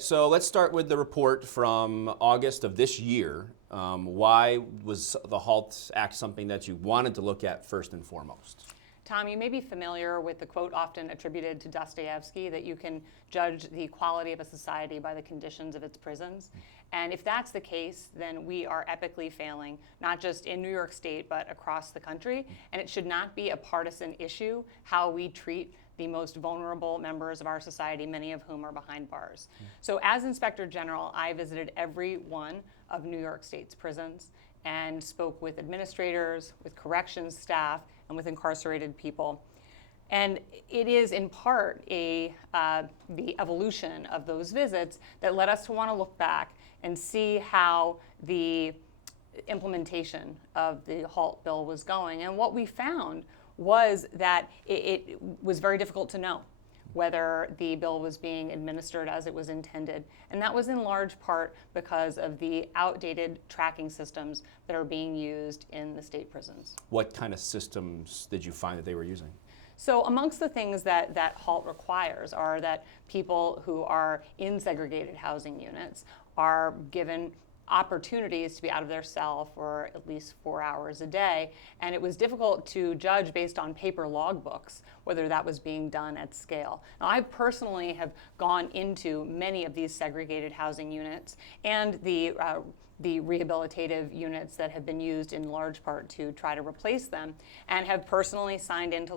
so let's start with the report from August of this year. Why was the HALT Act something that you wanted to look at first and foremost? Tom, you may be familiar with the quote often attributed to Dostoevsky that you can judge the quality of a society by the conditions of its prisons. And if that's the case, then we are epically failing, not just in New York State, but across the country. And it should not be a partisan issue how we treat the most vulnerable members of our society, many of whom are behind bars. So as Inspector General, I visited every one of New York State's prisons and spoke with administrators, with corrections staff, and with incarcerated people. And it is in part the evolution of those visits that led us to want to look back and see how the implementation of the HALT bill was going. And what we found was that it was very difficult to know whether the bill was being administered as it was intended. And that was in large part because of the outdated tracking systems that are being used in the state prisons. What kind of systems did you find that they were using? So amongst the things that HALT requires are that people who are in segregated housing units are given opportunities to be out of their cell for at least 4 hours a day. And it was difficult to judge based on paper logbooks whether that was being done at scale. Now, I personally have gone into many of these segregated housing units and the rehabilitative units that have been used in large part to try to replace them, and have personally signed into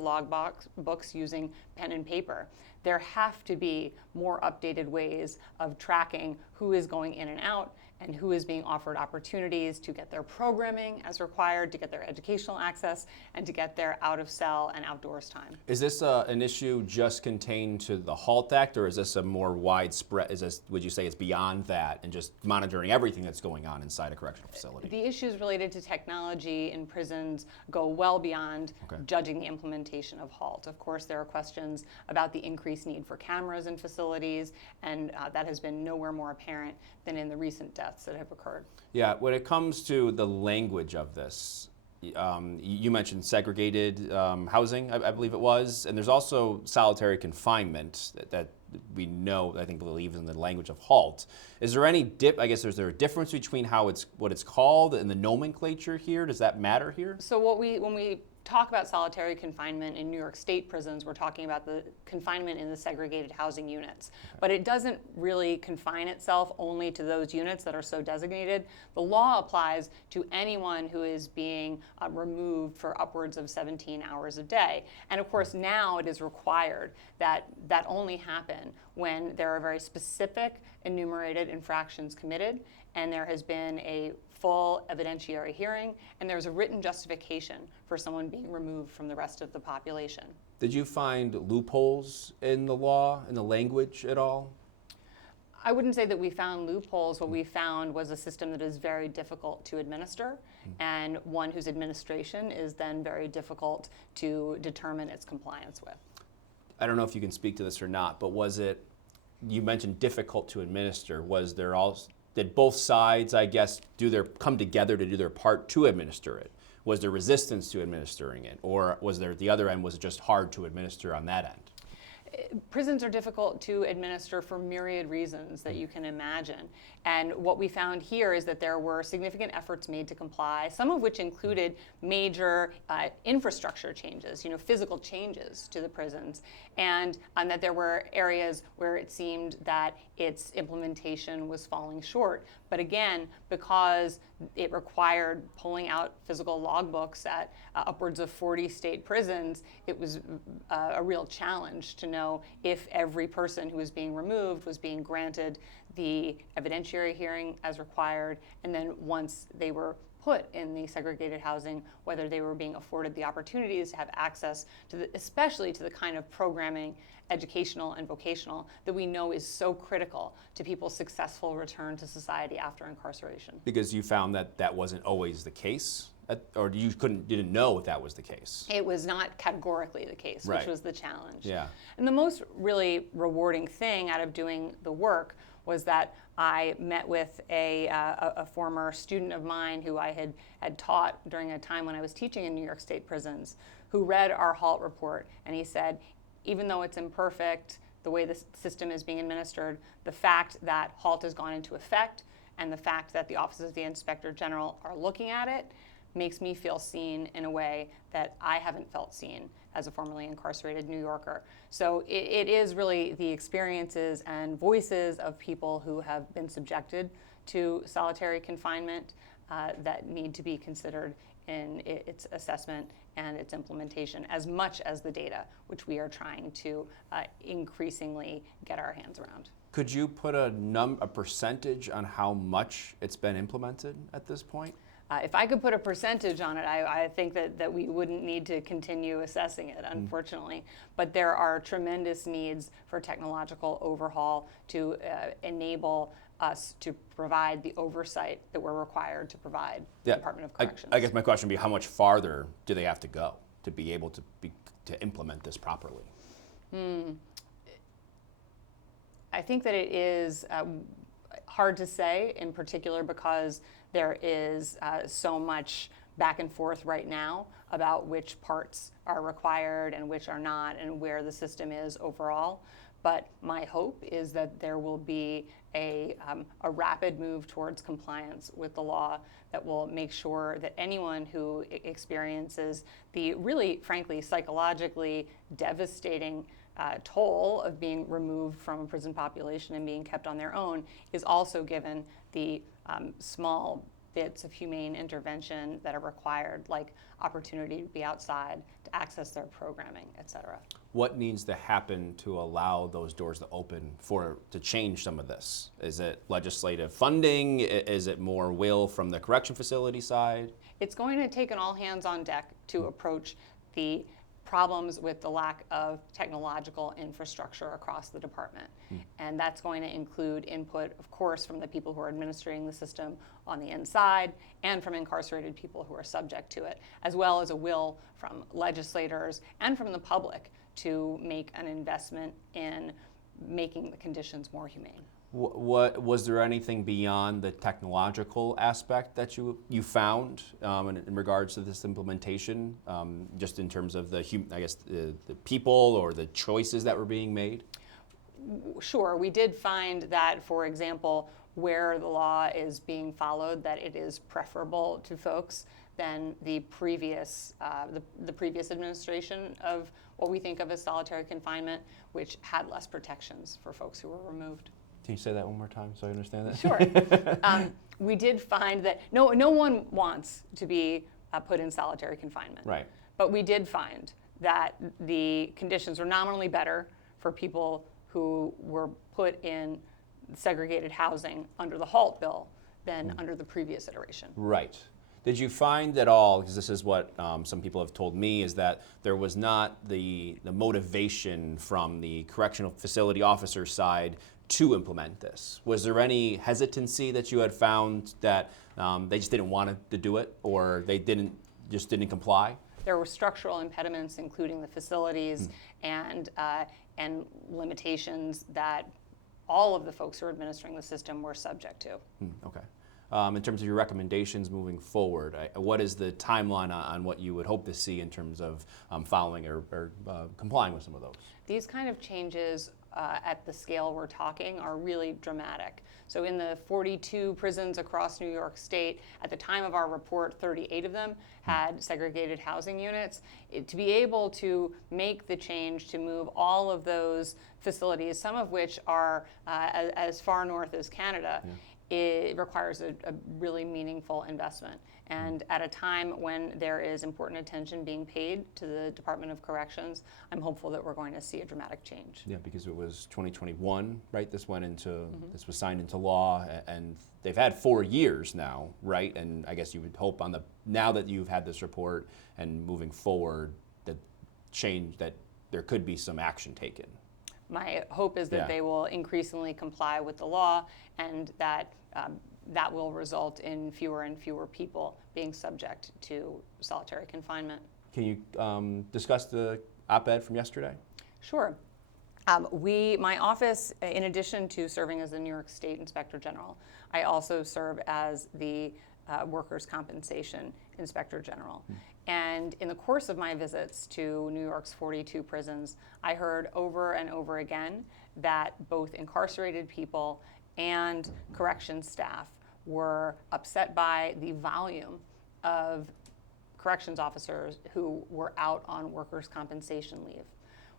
books using pen and paper. There have to be more updated ways of tracking who is going in and out and who is being offered opportunities to get their programming as required, to get their educational access, and to get their out of cell and outdoors time. Is this an issue just contained to the HALT Act, or is this a more widespread, would you say it's beyond that and just monitoring everything that's going on inside a correctional facility? The issues related to technology in prisons go well beyond judging the implementation of HALT. Of course, there are questions about the increased need for cameras in facilities, and that has been nowhere more apparent than in the recent deaths that have occurred. Yeah, when it comes to the language of this, you mentioned segregated housing, I believe it was, and there's also solitary confinement that we know, I think, believes in the language of HALT. Is there any is there a difference between what it's called and the nomenclature here? Does that matter here? So when we talk about solitary confinement in New York State prisons, we're talking about the confinement in the segregated housing units. But it doesn't really confine itself only to those units that are so designated. The law applies to anyone who is being removed for upwards of 17 hours a day. And of course, now it is required that that only happen when there are very specific enumerated infractions committed, and there has been a full evidentiary hearing, and there's a written justification for someone being removed from the rest of the population. Did you find loopholes in the law, in the language at all? I wouldn't say that we found loopholes. What we found was a system that is very difficult to administer, and one whose administration is then very difficult to determine its compliance with. I don't know if you can speak to this or not, but you mentioned difficult to administer. Did both sides, I guess, come together to do their part to administer it? Was there resistance to administering it? Or was there, at the other end, was it just hard to administer on that end? Prisons are difficult to administer for myriad reasons that you can imagine. And what we found here is that there were significant efforts made to comply, some of which included major infrastructure changes, physical changes to the prisons, and that there were areas where it seemed that its implementation was falling short. But again, because it required pulling out physical logbooks at upwards of 40 state prisons, it was a real challenge to know if every person who was being removed was being granted the evidentiary hearing as required, and then once they were put in the segregated housing, whether they were being afforded the opportunities to have access to especially to the kind of programming, educational and vocational, that we know is so critical to people's successful return to society after incarceration. Because you found that wasn't always the case? Or you didn't know if that was the case? It was not categorically the case, which was the challenge. Yeah. And the most really rewarding thing out of doing the work was that I met with a former student of mine who I had taught during a time when I was teaching in New York State prisons, who read our HALT report, and he said, even though it's imperfect, the way the system is being administered, the fact that HALT has gone into effect, and the fact that the offices of the Inspector General are looking at it makes me feel seen in a way that I haven't felt seen as a formerly incarcerated New Yorker. So it is really the experiences and voices of people who have been subjected to solitary confinement that need to be considered in its assessment and its implementation, as much as the data, which we are trying to increasingly get our hands around. Could you put a percentage on how much it's been implemented at this point? If I could put a percentage on it, I think that we wouldn't need to continue assessing it, unfortunately. But there are tremendous needs for technological overhaul to enable us to provide the oversight that we're required to provide the Department of Corrections. I guess my question would be, how much farther do they have to go to be able to implement this properly? I think that it is hard to say, in particular because there is so much back and forth right now about which parts are required and which are not, and where the system is overall. But my hope is that there will be a rapid move towards compliance with the law that will make sure that anyone who experiences the really, frankly, psychologically devastating toll of being removed from a prison population and being kept on their own is also given the small bits of humane intervention that are required, like opportunity to be outside, to access their programming, et cetera. What needs to happen to allow those doors to open to change some of this? Is it legislative funding? Is it more will from the correction facility side? It's going to take an all hands on deck to approach the problems with the lack of technological infrastructure across the department. And that's going to include input, of course, from the people who are administering the system on the inside and from incarcerated people who are subject to it, as well as a will from legislators and from the public to make an investment in making the conditions more humane. What was there anything beyond the technological aspect that you found in regards to this implementation, just in terms of the people or the choices that were being made? Sure, we did find that, for example, where the law is being followed, that it is preferable to folks than the previous administration of what we think of as solitary confinement, which had less protections for folks who were removed. Can you say that one more time so I understand that? Sure. We did find that no one wants to be put in solitary confinement. Right. But we did find that the conditions were nominally better for people who were put in segregated housing under the HALT bill than under the previous iteration. Right. Did you find at all, because this is what some people have told me, is that there was not the motivation from the correctional facility officer side to implement this? Was there any hesitancy that you had found that they just didn't want to do it, or they didn't comply? There were structural impediments, including the facilities and limitations that all of the folks who are administering the system were subject to. Okay. In terms of your recommendations moving forward, what is the timeline on what you would hope to see in terms of following or complying with some of those? These kind of changes at the scale we're talking are really dramatic. So in the 42 prisons across New York State, at the time of our report, 38 of them had segregated housing units. To be able to make the change to move all of those facilities, some of which are as far north as Canada, it requires a really meaningful investment. And at a time when there is important attention being paid to the Department of Corrections, I'm hopeful that we're going to see a dramatic change. Yeah, because it was 2021, right? This was signed into law, and they've had 4 years now, right? And I guess you would hope now that you've had this report and moving forward, that there could be some action taken. My hope is that they will increasingly comply with the law, and that that will result in fewer and fewer people being subject to solitary confinement. Can you discuss the op-ed from yesterday? Sure. My office, in addition to serving as the New York State Inspector General, I also serve as the Workers' Compensation Inspector General. And in the course of my visits to New York's 42 prisons, I heard over and over again that both incarcerated people and corrections staff were upset by the volume of corrections officers who were out on workers' compensation leave.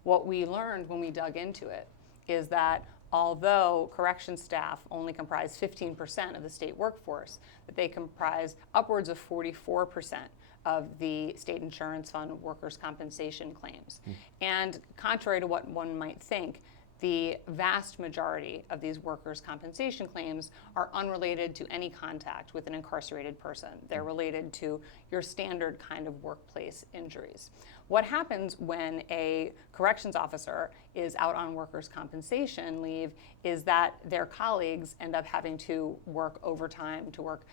What we learned when we dug into it is that although corrections staff only comprise 15% of the state workforce, that they comprise upwards of 44% of the state insurance fund workers' compensation claims. And contrary to what one might think, the vast majority of these workers' compensation claims are unrelated to any contact with an incarcerated person. They're related to your standard kind of workplace injuries. What happens when a corrections officer is out on workers' compensation leave is that their colleagues end up having to work overtime, to work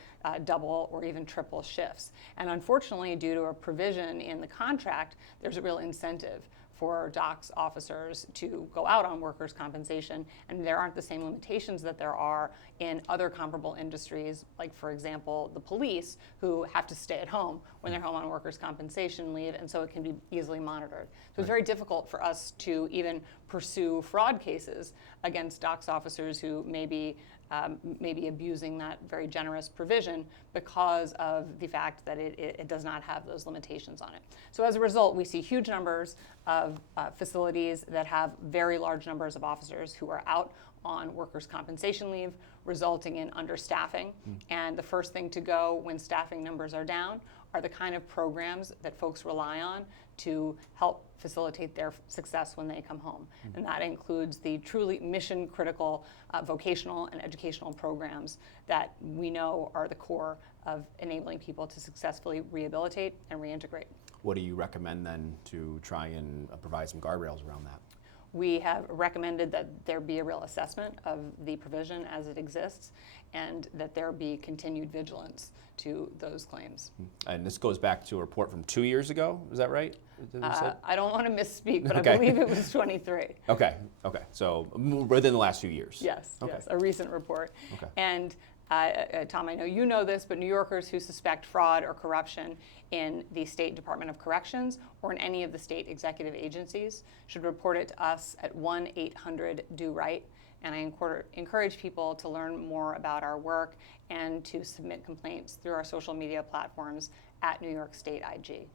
double or even triple shifts. And unfortunately, due to a provision in the contract, there's a real incentive for docs officers to go out on workers' compensation, and there aren't the same limitations that there are in other comparable industries, like, for example, the police, who have to stay at home when they're home on workers' compensation leave, and so it can be easily monitored. So it's very difficult for us to even pursue fraud cases against docs officers who may be abusing that very generous provision because of the fact that it does not have those limitations on it. So as a result, we see huge numbers of facilities that have very large numbers of officers who are out on workers' compensation leave, resulting in understaffing. And the first thing to go when staffing numbers are down are the kind of programs that folks rely on to help facilitate their success when they come home. And that includes the truly mission-critical vocational and educational programs that we know are the core of enabling people to successfully rehabilitate and reintegrate. What do you recommend then to try and provide some guardrails around that? We have recommended that there be a real assessment of the provision as it exists, and that there be continued vigilance to those claims. And this goes back to a report from 2 years ago, is that right? I don't want to misspeak, but Okay. I believe it was 23. Okay, so within the last few years. Yes, Okay. yes, a recent report. Okay. And Tom, I know you know this, but New Yorkers who suspect fraud or corruption in the State Department of Corrections or in any of the state executive agencies should report it to us at 1-800-DO-RIGHT. And I encourage people to learn more about our work and to submit complaints through our social media platforms at New York State IG.